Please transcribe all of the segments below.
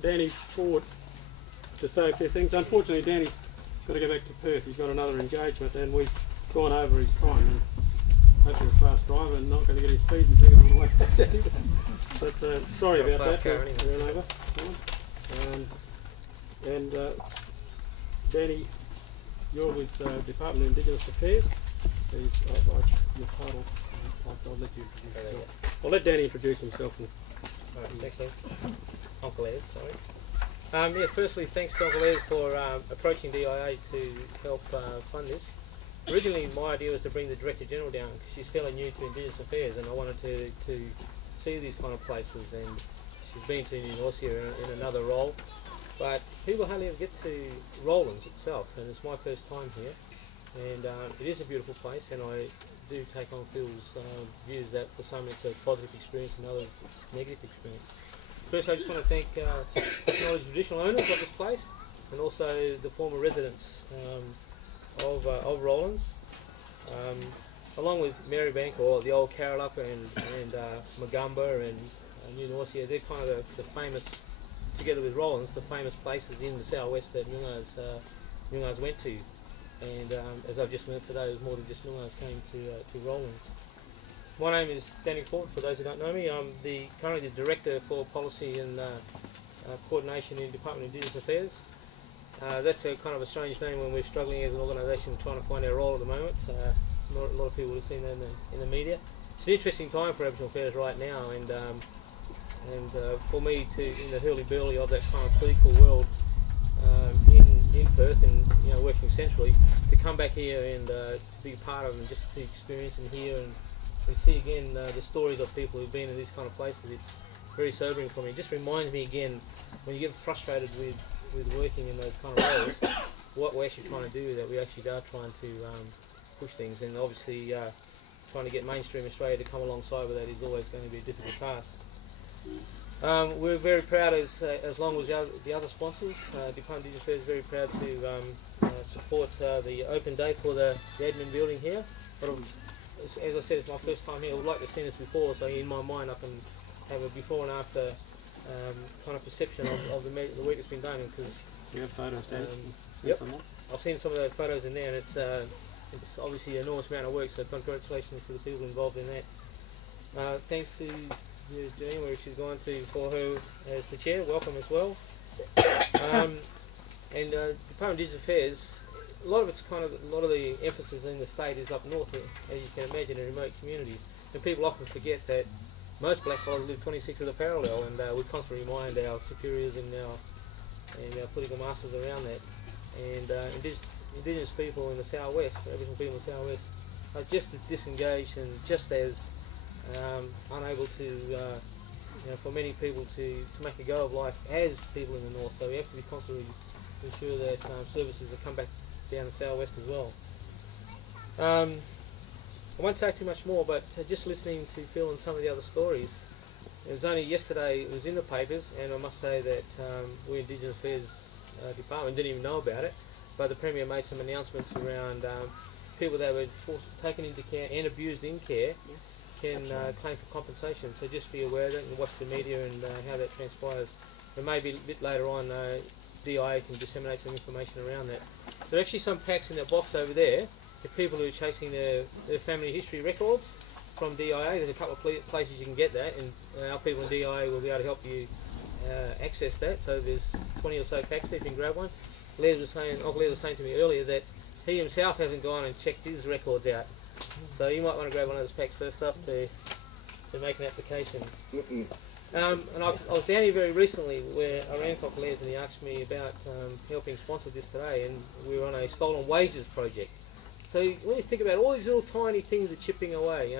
Danny Ford to say a few things. Unfortunately, Danny's got to go back to Perth. He's got another engagement, and we've gone over his time. And hopefully, a fast driver and not going to get his speed and take it all the way back, Danny. But sorry about that. We're over. Danny, you're with Department of Indigenous Affairs. Your title. I'll let you introduce yourself. I'll let Danny introduce himself. Alright, thanks, Ed. Uncle Ed, sorry. Firstly, thanks to Uncle Ed for approaching DIA to help fund this. Originally, my idea was to bring the Director General down because she's fairly new to Indigenous Affairs, and I wanted to see these kind of places. And she's been to New Norcia in another role, but people hardly ever get to Rollins itself, and it's my first time here. And it is a beautiful place, and I do take on Phil's views that for some it's a positive experience and others it's a negative experience. First, I just want to acknowledge the traditional owners of this place and also the former residents of Rollins, along with Marybank or the old Carolup and Magumba and New Norcia. They're kind of the famous, together with Rollins, the famous places in the southwest that Noongar's went to. And as I've just learned today, there's more than just Noongar's came to Rollins. My name is Danny Ford, for those who don't know me. I'm currently the Director for Policy and Coordination in Department of Indigenous Affairs. That's a kind of a strange name when we're struggling as an organisation trying to find our role at the moment. A lot of people have seen that in the media. It's an interesting time for Aboriginal affairs right now, and for me to, in the hurly-burly of that kind of political world in Perth and working centrally, to come back here and to be part of and just to experience and hear and see again the stories of people who've been in these kind of places. It's very sobering for me. It just reminds me again, when you get frustrated with working in those kind of roles, what we're actually trying to do, that we actually are trying to push things, and obviously trying to get mainstream Australia to come alongside with that is always going to be a difficult task. We're very proud, as long as the other sponsors, Department of Indigenous Affairs is very proud to support the open day for the admin building here. But as I said, it's my first time here. I would like to have seen this before, so in my mind I can have a before and after kind of perception of the work that's been done. Because you have photos, Dan? Yep. I've seen some of those photos in there, and it's obviously an enormous amount of work, so congratulations to the people involved in that. Thanks to Janine, where she's gone to, for her as the chair. Welcome as well. And Department of Indigenous Affairs, a lot of the emphasis in the state is up north, as you can imagine, in remote communities. And people often forget that most blackfellas live 26 of the parallel, and we constantly remind our superiors and our political masters around that. And Indigenous people in the southwest, Aboriginal people in the southwest, are just as disengaged and just as unable to, for many people to make a go of life as people in the north. So we have to be constantly ensure that services that come back down the southwest as well. I won't say too much more, but just listening to Phil and some of the other stories, it was only yesterday, it was in the papers, and I must say that we Indigenous Affairs Department didn't even know about it, but the Premier made some announcements around people that were taken into care and abused in care can claim for compensation. So just be aware of that and watch the media and how that transpires. And maybe a bit later on, DIA can disseminate some information around that. There are actually some packs in that box over there for people who are chasing their family history records from DIA. There's a couple of places you can get that, and our people in DIA will be able to help you access that. So there's 20 or so packs there if you can grab one. Uncle Ed was saying to me earlier that he himself hasn't gone and checked his records out. So you might want to grab one of those packs first up to make an application. And I was down here very recently where I ran Uncle Ed and he asked me about helping sponsor this today, and we were on a stolen wages project. So when you think about all these little tiny things that are chipping away,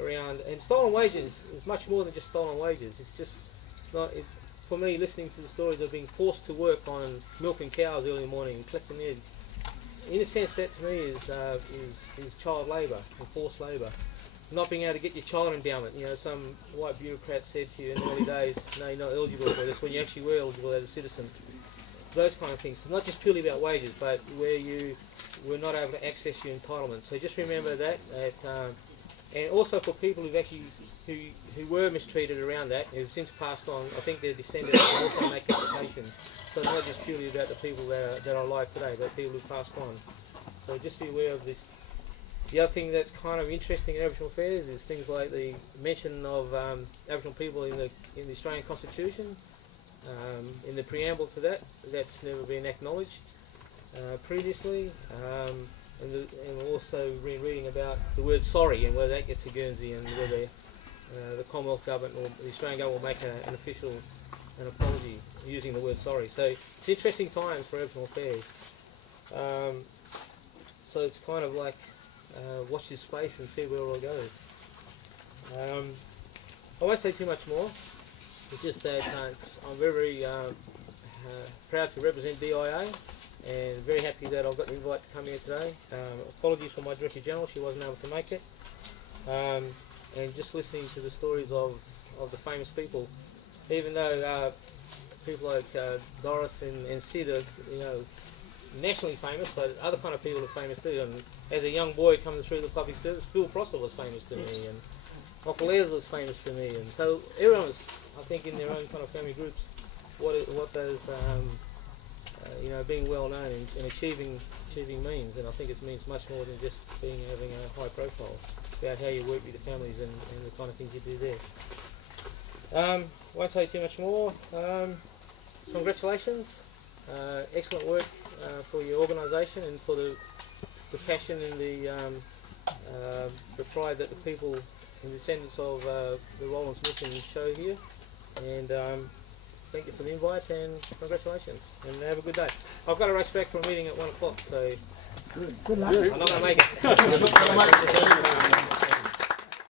around, and stolen wages is much more than just stolen wages. It's not. For me, listening to the stories of being forced to work on milking cows early in the morning and collecting eggs, in a sense, that to me is child labour and forced labour. Not being able to get your child endowment. Some white bureaucrat said to you in the early days, no, you're not eligible for this, when you actually were eligible as a citizen. Those kind of things. It's not just purely about wages, but where you were not able to access your entitlements. So just remember that and also for people who've actually who were mistreated around that, who've since passed on. I think their descendants can also make applications. So it's not just purely about the people that are alive today, but people who passed on. So just be aware of this. The other thing that's kind of interesting in Aboriginal affairs is things like the mention of Aboriginal people in the Australian Constitution. In the preamble to that, that's never been acknowledged previously. And also reading about the word sorry and whether that gets to Guernsey and whether the Commonwealth Government or the Australian Government will make an apology using the word sorry. So it's interesting times for Aboriginal affairs. So it's kind of like watch this space and see where it all goes. I won't say too much more. It's just that I'm very proud to represent DIA. And very happy that I've got the invite to come here today. Apologies for my Director General, she wasn't able to make it. And just listening to the stories of the famous people, even though people like Doris and Sid are, nationally famous, but other kind of people are famous too. And as a young boy coming through the public service, Phil Prosser was famous to me, and Uncle Les was famous to me, and so everyone was, I think, in their own kind of family groups, what those being well known and achieving means, and I think it means much more than just having a high profile. About how you work with the families and the kind of things you do there. Won't say too much more. Congratulations, excellent work for your organisation and for the passion and the pride that the people and descendants of the Rollins mission show here. And thank you for the invite and congratulations, and have a good day. I've got to race back for a meeting at 1 o'clock, so Good luck. I'm not going to make it.